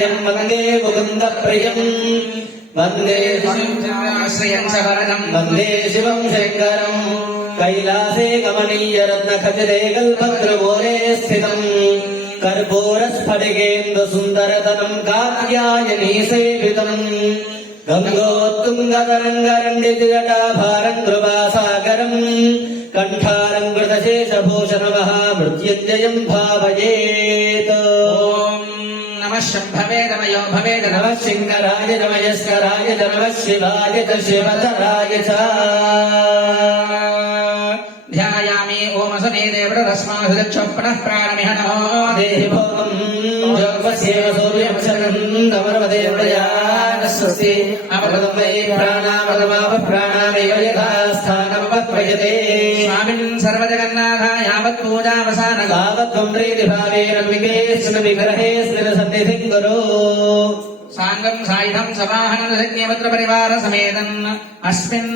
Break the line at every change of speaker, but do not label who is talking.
యం వందే ముకుంద ప్రియం వందే
శ్రియం సవరణం
వందే శివం శంకరం కైలాసే గమనీయ రత్న ఖచితే కల్పద్రమూలే స్థితం కర్పూర స్ఫటికేందు సుందరతనం కాత్యాయనీ సేవితం
నమ శంభవే నమయో భవే
నమ
నమ
శంకరాయ నమయస్కరాయ నమ శివాయ చ శివతరాయ చ
ధ్యాయామి ఓమసనే దేవరస్మాసు దక్ష పునః ప్రాణమిహ నమో
దేహి భోగం జోగస్యేవ సూర్యం శరణం నమరవదేవయాన స్వస్తి అమృతం వై ప్రాణామృతమాప ప్రాణామేవ యథా స్థానమపత్వయతే
స్వామిన్ సర్వజగన్నాథ యావత్ పూజావసాన
తావత్వం ప్రీతి భావేన వికేస్మిన్ విగ్రహే స్థిర సన్నిధిం గురు
సాంగం సాయుధం సమాహనం సజ్ఞవత్ర పరివార సమేతం అస్మిన్